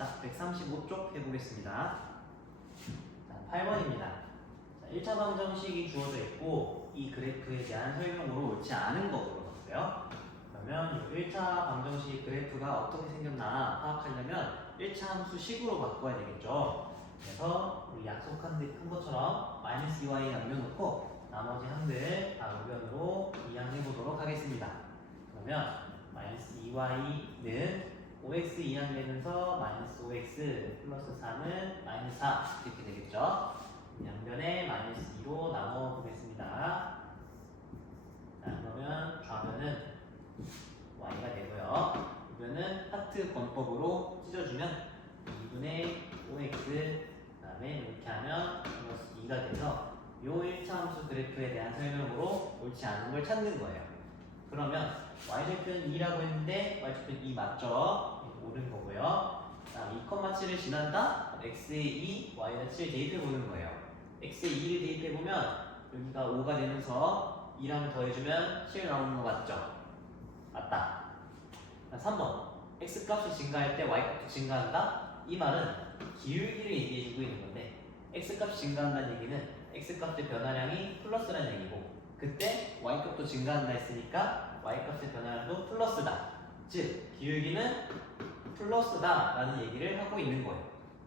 자, 135쪽 해보겠습니다. 자, 8번입니다. 자, 1차 방정식이 주어져 있고 이 그래프에 대한 설명으로 옳지 않은 거 물어봤어요. 그러면 이 1차 방정식 그래프가 어떻게 생겼나 파악하려면 1차 함수 식으로 바꿔야 되겠죠. 그래서 우리 약속한 것처럼 -2y 남겨놓고 나머지 항들 다 우변으로 이항해보도록 하겠습니다. 그러면 -2y는 5x 이항되면서 -5x 플러스 4는 -4 이렇게 되겠죠. 양변에 -2로 나눠보겠습니다. 자, 그러면 좌변은 y가 되고요. 우변은 하트 권법으로 찢어주면 2분의 5x 그 다음에 이렇게 하면 플러스 2가 돼서 이 1차 함수 그래프에 대한 설명으로 옳지 않은 걸 찾는 거예요. 그러면 y좌표는 2라고 했는데 y좌표는 2 맞죠? 옳은 거고요. 다음 2,7을 지난다? x에 2, y에 7 대입해 보는 거예요. x에 2를 대입해 보면 여기가 5가 되면서 2랑 더해주면 7 나오는 거 맞죠? 맞다. 3번 x 값이 증가할 때 y 값도 증가한다? 이 말은 기울기를 얘기해주고 있는 건데 x 값이 증가한다는 얘기는 x 값의 변화량이 플러스라는 얘기고 그때 y 값도 증가한다 했으니까 y 값의 변화량도 플러스다. 즉 기울기는 플러스다 라는 얘기를 하고 있는 거예요.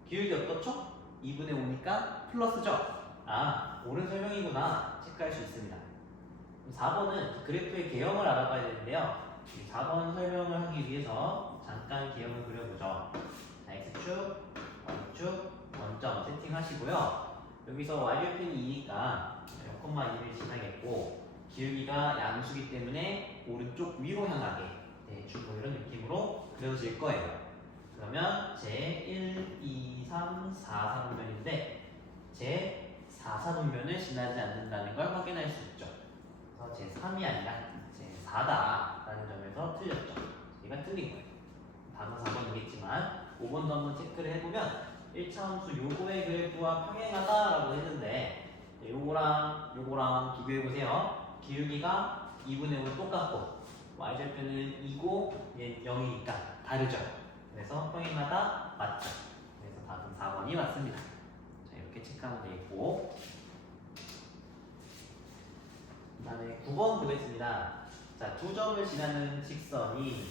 기울기 어떻죠? 2분의 5니까 플러스죠? 아, 옳은 설명이구나 체크할 수 있습니다. 4번은 그래프의 개형을 알아봐야 되는데요. 4번 설명을 하기 위해서 잠깐 개형을 그려보죠. 자, x축, y축, 원점 세팅하시고요. 여기서 y좌표는 2니까 0,2를 지나겠고 기울기가 양수기 때문에 오른쪽 위로 향하게 대충 뭐 이런 느낌으로 그려질 거예요. 그러면 제 1, 2, 3, 4, 4분면인데 제 4, 4분면을 지나지 않는다는 걸 확인할 수 있죠. 그래서 제 3이 아니라 제 4다 라는 점에서 틀렸죠. 얘가 틀린 거예요. 답은 4번이겠지만 5번도 한번 체크를 해보면 1차 함수 요거의 그래프와 평행하다라고 했는데 요거랑 비교해보세요. 기울기가 2분의 5 똑같고 y좌표는 2고 얘 0이니까 다르죠. 그래서 평행하다 맞죠. 그래서 답은 4번이 맞습니다. 자, 이렇게 체크하면 되겠고 그 다음에 9번 보겠습니다. 자, 두 점을 지나는 직선이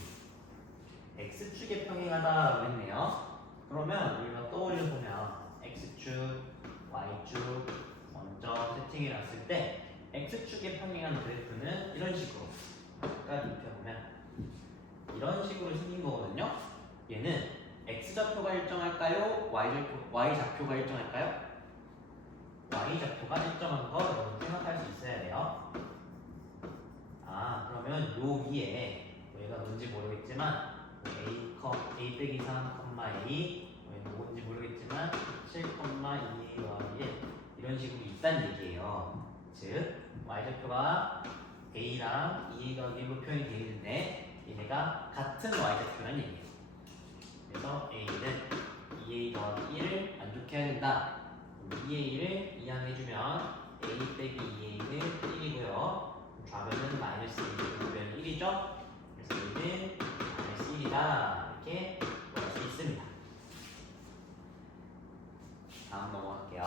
x축에 평행하다라고 했네요. 그러면 우리가 떠올려보면 x축, y축 먼저 세팅해 놨을 때 x축에 평행한 그래프는 이런 식으로 아까 입혀보면 이런 식으로 생긴 거거든요. 얘는 x좌표가 일정할까요? y좌표가 일정할까요? y좌표가 일정한 거 여러분 생각할 수 있어야 돼요. 아, 그러면 요 위에 얘가 뭔지 모르겠지만 a 빼기 3, a 뭔지 모르겠지만 7,2a와 1 이런 식으로 있다는 얘기예요. 즉 y좌표가 a랑 2a 더하기로 표현이 되어 있는데 얘네가 같은 y좌표라는 얘기예요. 그래서 a는 2a 더하기 1을 안 좋게 해야 된다. 2a를 이항해주면 a 빼기 2a는 1이고요. 좌변은 -1, 우변은 1이죠. 그래서 얘는 -1이다. 이렇게 구할 수 있습니다. 다음 넘어갈게요.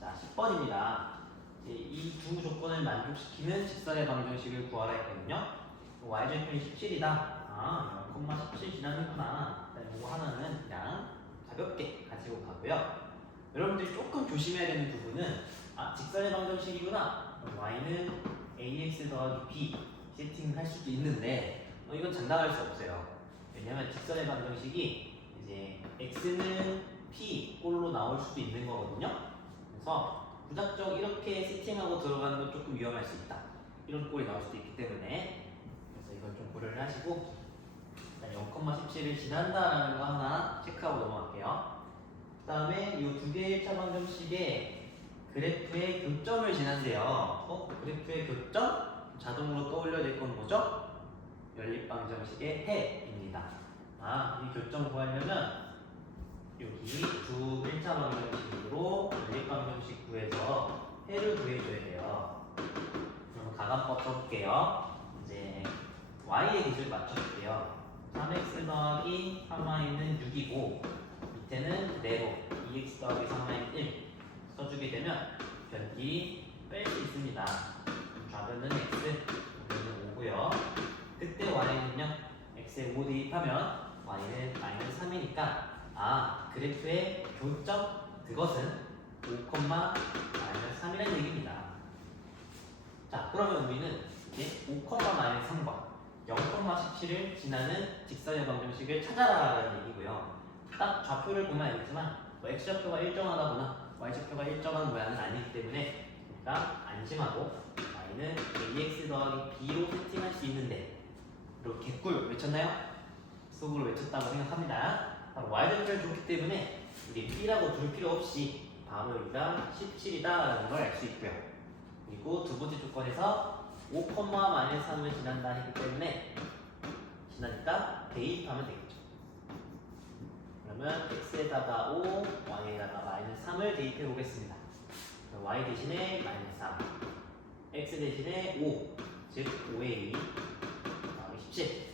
자, 10번입니다. 이 두 조건을 만족시키는 직선의 방정식을 구하라 했거든요. y좌표는 17이다. 아, 0,17 지나는구나. 일단 이거 하나는 그냥 가볍게 가지고 가고요. 여러분들이 조금 조심해야 되는 부분은 직선의 방정식이구나. y는 ax 더하기 b 세팅할 수도 있는데 이건 장담할 수 없어요. 왜냐면 직선의 방정식이 이제 x는 p 꼴로 나올 수도 있는 거거든요. 그래서 무작정 이렇게 세팅하고 들어가는 건 조금 위험할 수 있다. 이런 꼴이 나올 수도 있기 때문에 그래서 이걸 좀 고려를 하시고 0,17을 지난다라는 거 하나 체크하고 넘어갈게요. 그 다음에 이 두 개의 1차 방정식의 그래프의 교점을 지난대요. 그래프의 교점? 자동으로 떠올려야 될 건 뭐죠? 연립방정식의 해입니다. 이 교점 구하려면 여기 두 1차 방정식으로 연립방정식 구해서 해를 구해줘야 돼요. 그럼 가감법 써볼게요. 이제 y의 깃을 맞춰줄게요. 3x 더하기 3y는 6이고 밑에는 그대로 2x 더하기 3y는 1 써주게 되면 변기 뺄 수 있습니다. 좌변은 x, 우변은 5고요. 그때 y는요, x에 5 대입하면 y는 마이너스 3이니까 그래프의 교점 그것은 5, 마이너스 3이라는 얘기입니다. 자, 그러면 우리는 이제 5, 마이너스 3과 0,17을 지나는 직선의 방정식을 찾아라라는 얘기고요. 딱 좌표를 보면 알겠지만 x좌표가 일정하다거나 y좌표가 일정한 모양은 아니기 때문에 우리가 안심하고 y는 ax 더하기 b로 세팅할 수 있는데 이렇게 개꿀 외쳤나요? 속으로 외쳤다고 생각합니다. y좌표를 줬기 때문에 우리 b라고 둘 필요 없이 바로 여기가 17이다라는 걸 알 수 있고요. 그리고 두 번째 조건에서 5, 마이너스 3을 지난다 했기 때문에 지나니까 대입하면 되겠죠. 그러면 x에다가 5, y에다가 마이너스 3을 대입해 보겠습니다. y 대신에 마이너스 3, x 대신에 5, 즉 5a, 17 이렇게.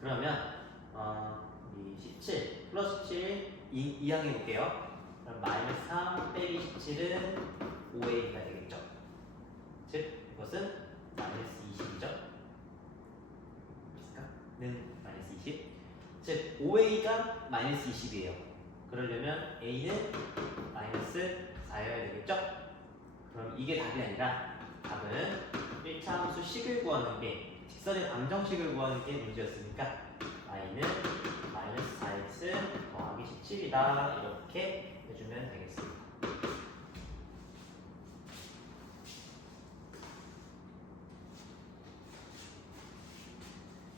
그러면 이 17 플러스 17 이항해 볼게요. 그럼 마이너스 3 빼기 17은 5a가 되겠죠. 즉 이것은 마이너스 20이죠. 는 마이너스 20. 즉 5a가 마이너스 20이에요. 그러려면 a는 마이너스 4여야 되겠죠. 그럼 이게 답이 아니라 답은 1차 함수 식을 구하는 게 직선의 방정식을 구하는 게 문제였으니까 y는 마이너스 4x 더하기 17이다 이렇게 해주면 되겠습니다.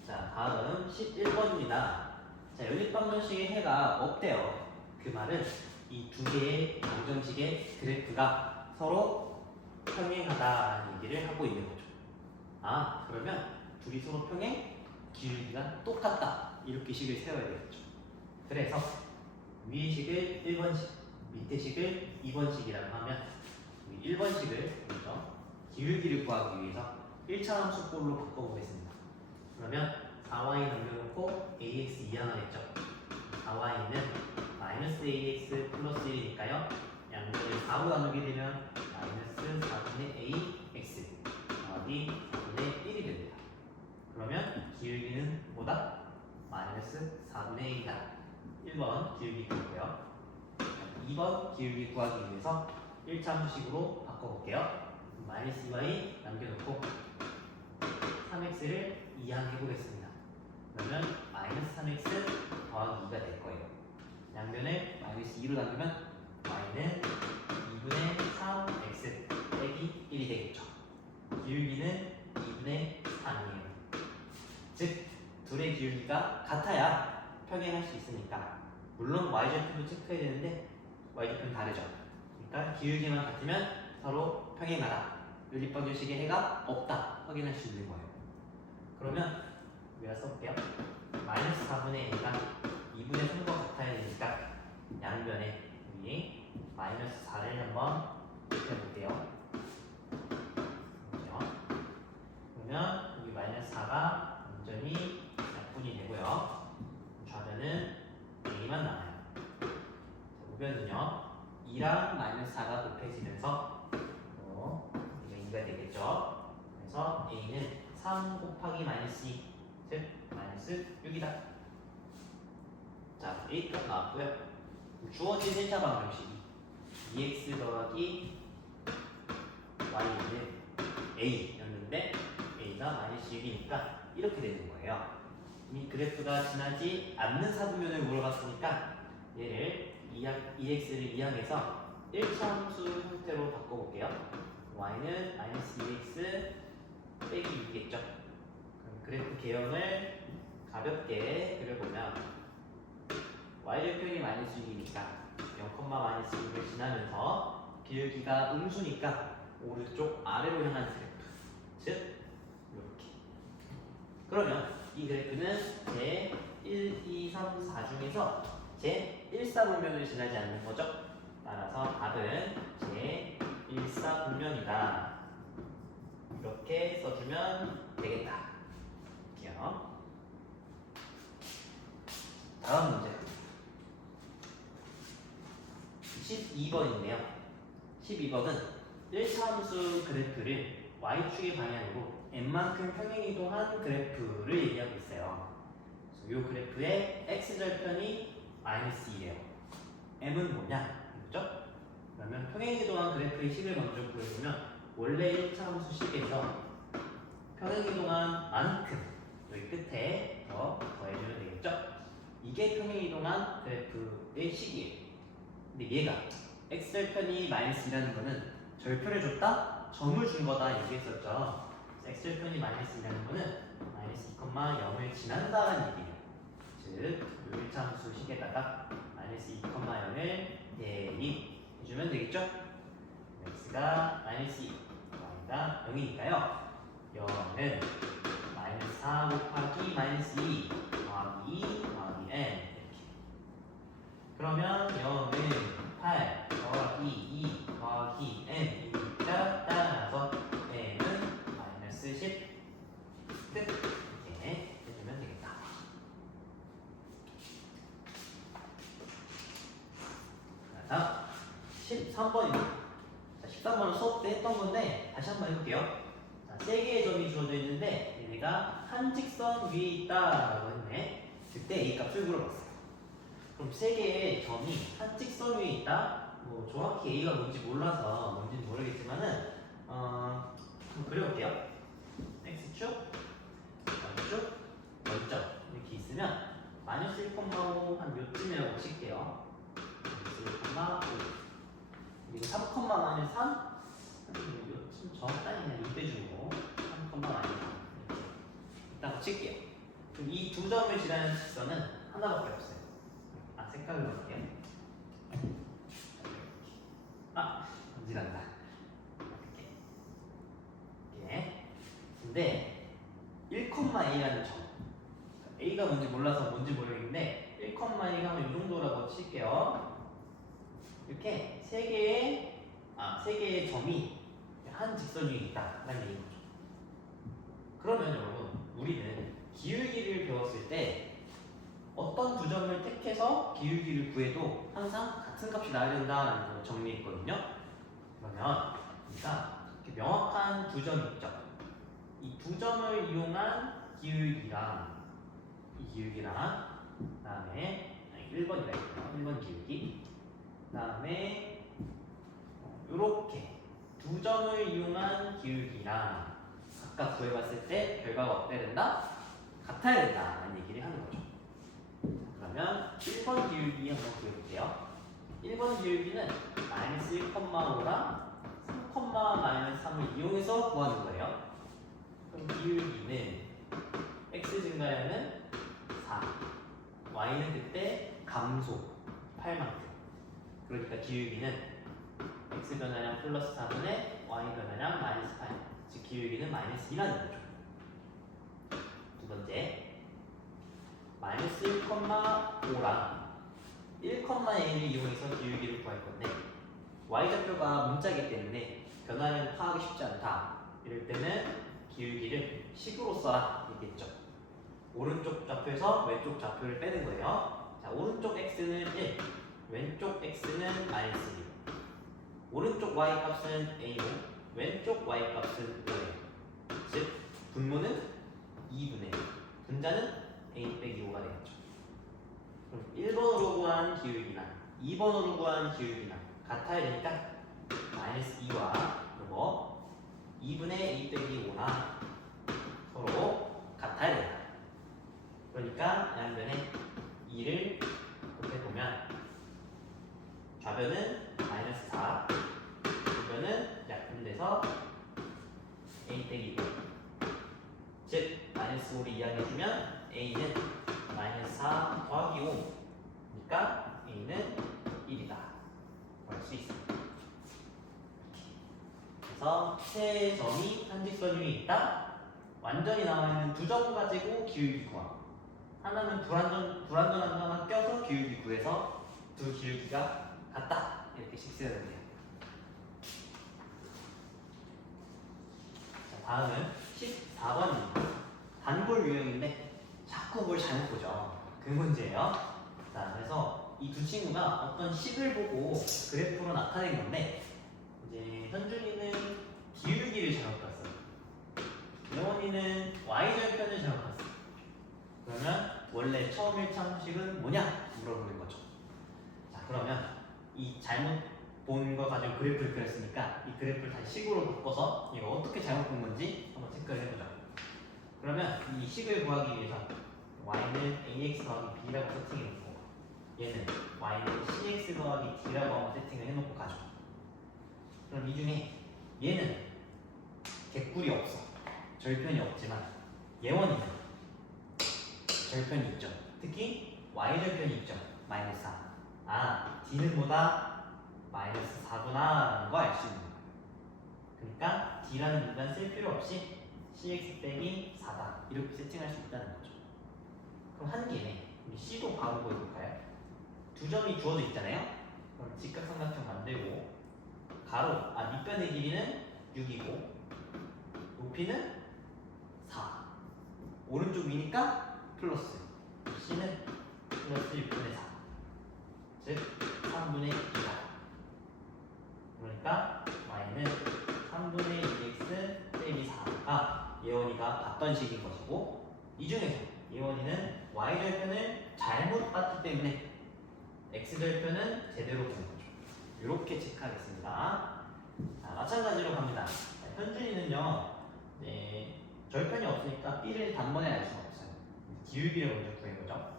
자, 다음 11번입니다. 자, 연립방정식의 해가 없대요. 그 말은 이 두 개의 방정식의 그래프가 서로 평행하다라는 얘기를 하고 있는 거죠. 그러면 둘이 서로 평행, 기울기가 똑같다 이렇게 식을 세워야 되겠죠. 그래서 위의 식을 1번식, 밑에 식을 2번식이라고 하면 1번식을 먼저 기울기를 구하기 위해서 1차 함수꼴로 바꿔보겠습니다. 그러면 4y 남겨놓고 ax 이항하겠죠. 4y는 마이너스 ax 플러스 1이니까요. 양변을 4로 나누게 되면 마이너스 4분의 ax 더하기 4분의 1이 됩니다. 그러면 기울기는 뭐다? 마이너스 4분의 1이다. 1번 기울기 구할게요. 2번 기울기 구하기 위해서 1차 함수식으로 바꿔볼게요. 마이너스 2y 남겨놓고 3x를 이항해 보겠습니다. 그러면 마이너스 3x 더하기 2가 될 거예요. 양변을 마이너스 2로 남기면 y는 2분의 3x 빼기 1이 되겠죠. 기울기는 2분의 3이에요. 즉 둘의 기울기가 같아야 평행할 수 있으니까 물론 y좌표도 체크해야 되는데 y좌표는 다르죠. 그러니까 기울기만 같으면 서로 평행하다. 연립방정식의 해가 없다 확인할 수 있는 거예요. 그러면 우리가 써볼게요. 마이너스 4분의 a가 2분의 3과 같아야 되니까 양변에 우리 마이너스 4를 한번 해볼게요. 그러면 여기 마이너스 4가 완전히 약분이 되고요. 좌변은 a만 남아요. 우변은요 2랑 마이너스 4가 곱해지면서 2가 되겠죠. 그래서 a는 3 곱하기 마이너스 2, 즉 마이너스 6이다. 자, a값 나왔고요. 주어진 1차 방정식이 2x 더하기 y는 a였는데 a가 마이너스 6이니까 이렇게 되는 거예요. 이 그래프가 지나지 않는 사분면을 물어봤으니까 얘를 2x를 이항해서 1차 함수 형태로 바꿔볼게요. y는 마이너스 2x 빼기 6이겠죠. 그럼 그래프 개형을 가볍게 그려보면 y좌표이 마이너스 6이니까 0, 마이너스 6을 지나면서 기울기가 음수니까 오른쪽 아래로 향하는 그래프, 즉 이렇게. 그러면 이 그래프는 제 1, 2, 3, 4 중에서 제 1사분면을 지나지 않는 거죠. 따라서 답은 제 1사분면이다. 이렇게 써주면 되겠다. 볼게요. 다음 문제 12번인데요. 12번은 1차 함수 그래프를 y축의 방향으로 n만큼 평행이동한 그래프를 얘기하고 있어요. 이 그래프의 x절편이 -2예요. m은 뭐냐? 그렇죠? 그러면 평행이동한 그래프의 식을 먼저 구해보면 원래 1차 함수 식에서 평행이동한 만큼 여기 끝에 더해주면 되겠죠? 이게 평행이동한 그래프의 식이에요. 근데 얘가 x절편이 -2라는 거는 절편을 줬다? 점을 준 거다 얘기했었죠. x절편이 -2라는 거는 -2,0을 지난다라는 얘기예요. 즉, 1차 함수 식에다가 -2,0을 대입해주면 되겠죠? x가 -2, y가 0이니까요. 0은 -4 곱하기 -2 더하기 n 이렇게. 그러면 0은 8 더하기 2 더하기 n이니까 따라서 n은 -10 이렇게 해주면 되겠다. 다음 13번입니다. 13번은 수업 때 했던 건데 다시 한번 해볼게요. 자, 3개의 점이 주어져 있는데 얘네가 한 직선 위에 있다라고 했네. 그때 A 값을 물어봤어요. 그럼 3개의 점이 한 직선 위에 있다? 뭐 정확히 A가 뭔지 몰라서 뭔지는 모르겠지만은 한번 그려볼게요. X축, Y축, Y점 이렇게 있으면 -1,5 한 요쯤이라고 칠게요. -1,5 그리고 3, -3 요쯤 정확하게 그냥 이때 주고 3, -3 이렇게 일단 칠게요. 그럼 이 두 점을 지나는 직선은 하나밖에 없어요. 색깔로 볼게요. 건지란다. 이렇게. 근데 1,2라는 점. A가 뭔지 몰라서 뭔지 모르겠는데 1,2가 하면 이 정도라고 칠게요. 이렇게 세 개의 점이 한 직선 위에 있다라는 얘기인 거죠. 그러면 여러분, 우리는 기울기를 배웠을 때 어떤 두 점을 택해서 기울기를 구해도 항상 같은 값이 나와야 된다는 걸 정리했거든요. 그러면 우리가 이렇게 명확한 두 점이 있죠. 이 두 점을 이용한 기울기랑 이 기울기랑 그다음에 1번이라 했고요. 1번 기울기 그다음에 이렇게 두 점을 이용한 기울기랑 각각 구해봤을 때 결과가 어때야 된다? 같아야 된다는 얘기를 하는 거죠. 그러면 1번 기울기 한번 구해볼게요. 1번 기울기는 -1,5랑 3,-3을 이용해서 구하는 거예요. 그럼 기울기는 x 증가량은 4, y는 그때 감소 8만큼. 그러니까 기울기는 x 변화량 플러스 4분의 y 변화량 마이너스 8. 즉 기울기는 -2라는 거죠. 두 번째. -1,5랑 1,a를 이용해서 기울기를 구할 건데 y좌표가 문자이기 때문에 변화는 파악이 쉽지 않다. 이럴 때는 기울기를 식으로 써라 얘기했죠. 오른쪽 좌표에서 왼쪽 좌표를 빼는 거예요. 자, 오른쪽 x는 1, 왼쪽 x는 -1. 오른쪽 y 값은 a고 왼쪽 y 값은 5예요. 즉 분모는 2분의 1, 분자는 a 빼기 5가 되겠죠. 그럼 1번으로 구한 기울기나 2번으로 구한 기울기나 같아야 되니까 -2와 그리고 2분의 a 빼기 5나 서로 같아야 된다. 그러니까 양변에 2를 곱해보면 좌변은 -4, 우변은 약분돼서 a 빼기 5. 즉 -5를 이항해주면 a는 -4 더하기 5. 그러니까 a는 1이다. 볼 수 있습니다. 그래서 세 점이 한 직선 위에 있다. 완전히 나와 있는 두 점 가지고 기울기 구하고 하나는 불완전한 거 하나 껴서 기울기 구해서 두 기울기가 같다. 이렇게씩 쓰여야 돼요. 자, 다음은 14번입니다. 단골 유형인데 자꾸 뭘 잘못 보죠. 그 문제예요. 자, 그래서 이 두 친구가 어떤 식을 보고 그래프로 나타낸 건데 이제 현준이는 기울기를 잘못 봤어요. 영원이는 y절편을 잘못 봤어요. 그러면 원래 처음 1차 함식은 뭐냐? 물어보는 거죠. 자, 그러면 이 잘못 본 거 가지고 그래프를 그렸으니까 이 그래프를 다시 식으로 바꿔서 이거 어떻게 잘못 본 건지 한번 체크를 해보자. 그러면 이 식을 구하기 위해서 y는 ax 더하기 b라고 세팅해놓고 얘는 y는 cx 더하기 d라고 한번 세팅을 해놓고 가죠. 그럼 이 중에 얘는 개꿀이 없어. 절편이 없지만 예원이는 절편이 있죠. 특히 y절편이 있죠. 마이너스 4. 아, d는 뭐다? 마이너스 4구나 라는 거 알 수 있는 거예요. 그러니까 d라는 문단 쓸 필요 없이 cx 빼기 4다 이렇게 세팅할 수 있다는 거죠. 그럼 한 김에 우리 c도 바로 보여볼까요? 두 점이 주어져 있잖아요. 그럼 직각삼각형 만들고 가로, 밑변의 길이는 6이고 높이는 4. 오른쪽 위니까 플러스 c는 플러스 6분의 4. 즉 3분의 2다. 그러니까 y는 3분의 2x 빼기 4가 예원이가 봤던 식인 것이고 이 중에서 예원이는 y절편을 잘못 봤기 때문에 x절편은 제대로 본 거죠. 이렇게 체크하겠습니다. 자, 마찬가지로 갑니다. 현준이는요 절편이 없으니까 b를 단번에 알 수가 없어요. 기울기를 먼저 구해보죠.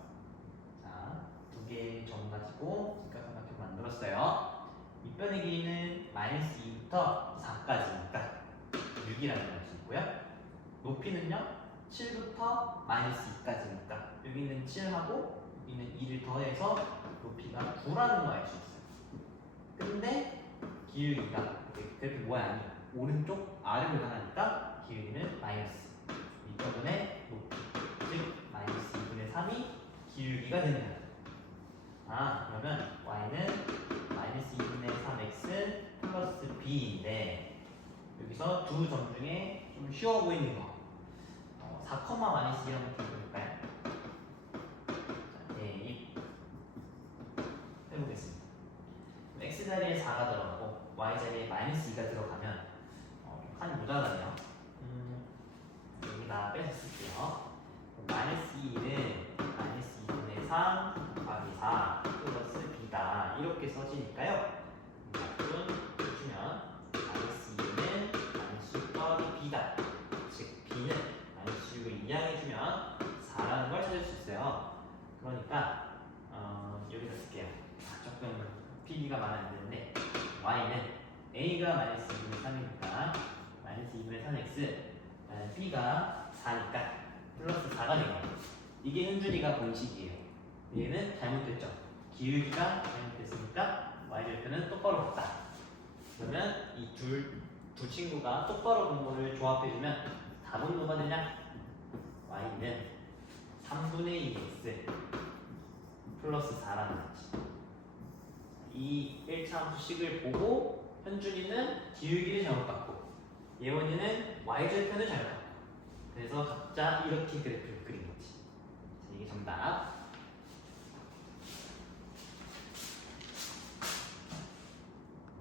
자, 두 개의 점 가지고 직각삼각형 만들었어요. 밑변의 길이는 마이너스 2부터 4까지니까 6이라는 걸 수 있고요. 높이는요 7부터 마이너스 2까지니까 여기는 7하고 여기는 2를 더해서 높이가 9라는 걸 알 수 있어요. 근데 기울기가 그래프 모양이 오른쪽 아래로 향하니까 기울기는 마이너스 2분의 높이 즉 마이너스 2분의 3이 기울기가 되는 거예요. 그러면 y는 마이너스 2분의 3x 플러스 b인데 여기서 두 점 중에 좀 쉬워 보이는 거 4, 마이너스 2 한번 해볼까요? 자, 대입 해보겠습니다. x 자리에 4가 들어가고 y 자리에 마이너스 2가 들어가면 칸이 모자라네요. 여기다 빼서 쓸게요. 마이너스 2는 마이너스 2분의 3 곱하기 4 플러스 b다 이렇게 써지니까요. 주면 마이너스 2는 마이너스 6 더하기 b다. 즉 b는 마이너스 6을 이항해주면 4라는 걸 찾을 수 있어요. 그러니까 여기다 쓸게요. 조금 pb가 마음에 안 드는데 y는 a가 마이너스 2분의 3이니까 마이너스 2분의 3x b가 4니까 플러스 4가 되네요. 이게 현준이가 본 식이에요. 얘는 잘못됐죠. 기울기가 잘못됐으니까 y절편은 똑바로 봤다. 그러면 이 두 친구가 똑바로 본 거를 조합해주면 답은 뭐가 되냐? y는 3분의 2x 플러스 4라는 거지. 이 1차 함수식을 보고 현준이는 기울기를 잘못 봤고 예원이는 y절편을 잘못 봤고 그래서 각자 이렇게 그래프를 그린 거지. 이게 정답.